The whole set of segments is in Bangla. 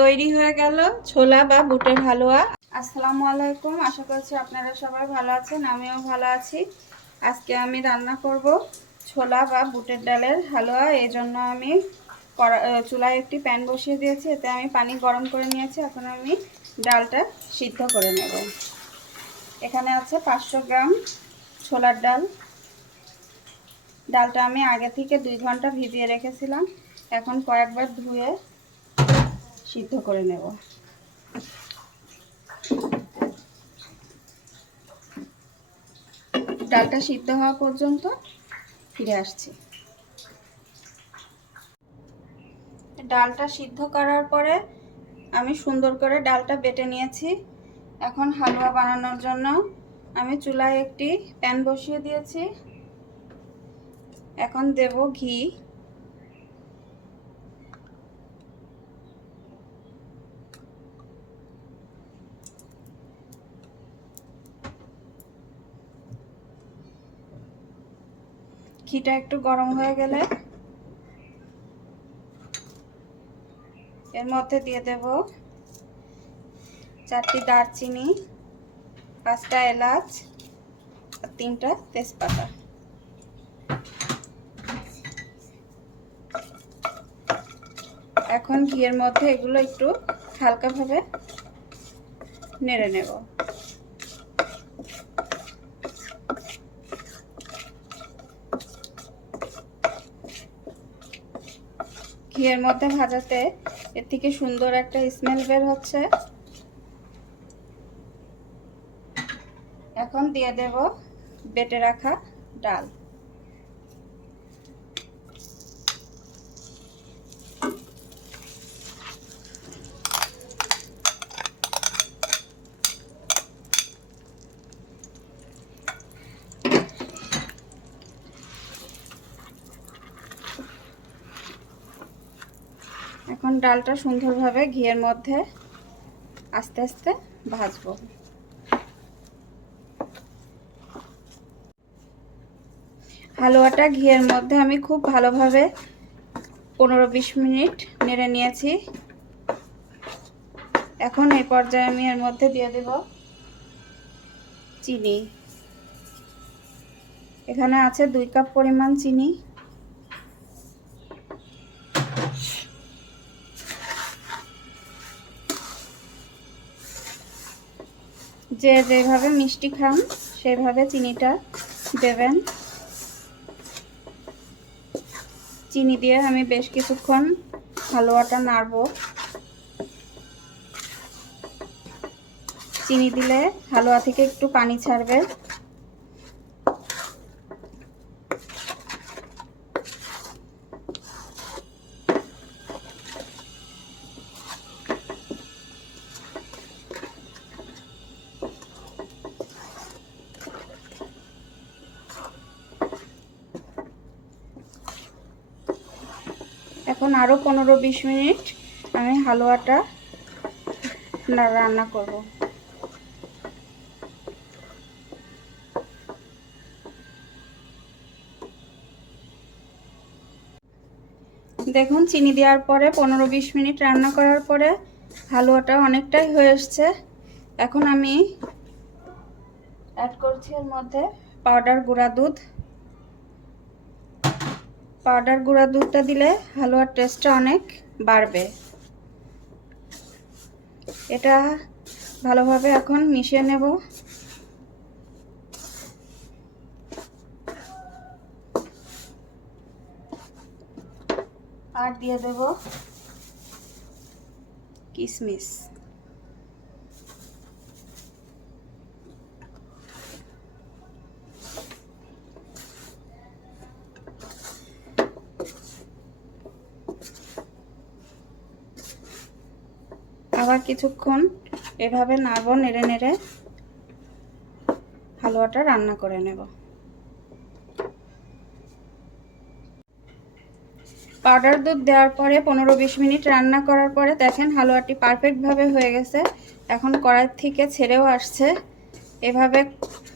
তৈরি হয়ে গেল ছোলা বা বুটের হালুয়া। আসসালামু আলাইকুম, আশা করছি আপনারা সবাই ভালো আছেন, আমিও ভালো আছি। আজকে আমি রান্না করব ছোলা বা বুটের ডালের হালুয়া। এই জন্য আমি চুলায় একটি প্যান বসিয়ে দিয়েছি, এতে আমি পানি গরম করে নিয়েছি। এখন আমি ডালটা সিদ্ধ করে নেব। এখানে আছে 500 গ্রাম ছোলার ডাল। ডালটা আমি আগে থেকে 2 ঘন্টা ভিজিয়ে রেখেছিলাম, এখন কয়েকবার ধুয়ে সিদ্ধ করে নেব। ডালটা সিদ্ধ হওয়া পর্যন্ত ফিরে আসছি। ডালটা সিদ্ধ করার পরে আমি সুন্দর করে ডালটা বেটে নিয়েছি। এখন হালুয়া বানানোর জন্য আমি চুলায় একটি প্যান বসিয়ে দিয়েছি। এখন দেব ঘি। ঘিটা একটু গরম হয়ে গেলে এর মধ্যে দিয়ে দেব 4টি দারচিনি, 5টা এলাচ আর 3টা তেজপাতা। এখন ঘিয়ের মধ্যে এগুলো একটু হালকাভাবে নেড়ে নেব। ঘিয়ের মধ্যে ভাজাতে এর থেকে সুন্দর একটা স্মেল বের হচ্ছে। এখন দিয়ে দেব বেটে রাখা ডাল। এখন ডালটা সুন্দরভাবে ঘিয়ের মধ্যে আস্তে আস্তে ভাজবো। হালুয়াটা ঘিয়ের মধ্যে আমি খুব ভালোভাবে 15-20 মিনিট নেড়ে নিয়েছি। এখন এই পর্যায়ে আমি এর মধ্যে দিয়ে দেব চিনি। এখানে আছে 2 কাপ পরিমাণ চিনি। যে যেভাবে মিষ্টি খান সেভাবে চিনিটা দেবেন। চিনি দিয়ে আমি বেশ কিছুক্ষণ হালুয়াটা নাড়বো। চিনি দিলে হালুয়া থেকে একটু পানি ছাড়বে। এখন আরো 15-20 মিনিট আমি হালুয়াটা রান্না করব। দেখুন, চিনি দেওয়ার পরে 15-20 মিনিট রান্না করার পরে হালুয়াটা অনেকটাই হয়ে এসছে। এখন আমি অ্যাড করছি এর মধ্যে পাউডার গুঁড়া দুধ। পাউডার গুঁড়া দুধটা দিলে হালুয়ার টেস্টটা অনেক বাড়বে। এটা ভালোভাবে এখন মিশিয়ে নেব। আর দিয়ে দেব কিশমিশ। আবার কিছুক্ষণ এভাবে নাড়বো, নেড়ে নেড়ে হালুয়াটা রান্না করে নেব। পাউডার দুধ দেওয়ার পরে 15-20 মিনিট রান্না করার পরে দেখেন হালুয়াটি পারফেক্টভাবে হয়ে গেছে। এখন কড়াই থেকে ছেড়েও আসছে। এভাবে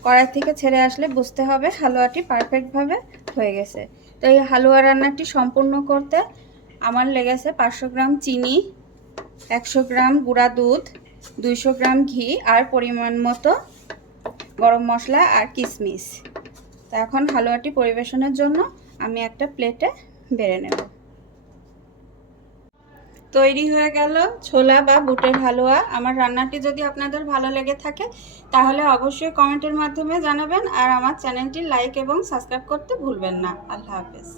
কড়াই থেকে ছেড়ে আসলে বুঝতে হবে হালুয়াটি পারফেক্টভাবে হয়ে গেছে। তো এই হালুয়া রান্নাটি সম্পূর্ণ করতে আমার লেগেছে 500 গ্রাম চিনি, 100 গ্রাম গুঁড়া দুধ, 200 গ্রাম ঘি আর পরিমাণ মতো গরম মশলা আর কিশমিশ। তো এখন হালুয়াটি পরিবেশনের জন্য আমি একটা প্লেটে বেড়ে নেব। তৈরি হয়ে গেল ছোলা বা বুটের হালুয়া। আমার রান্নাটি যদি আপনাদের ভালো লেগে থাকে তাহলে অবশ্যই কমেন্টের মাধ্যমে জানাবেন আর আমার চ্যানেলটি লাইক এবং সাবস্ক্রাইব করতে ভুলবেন না। আল্লাহ হাফেজ।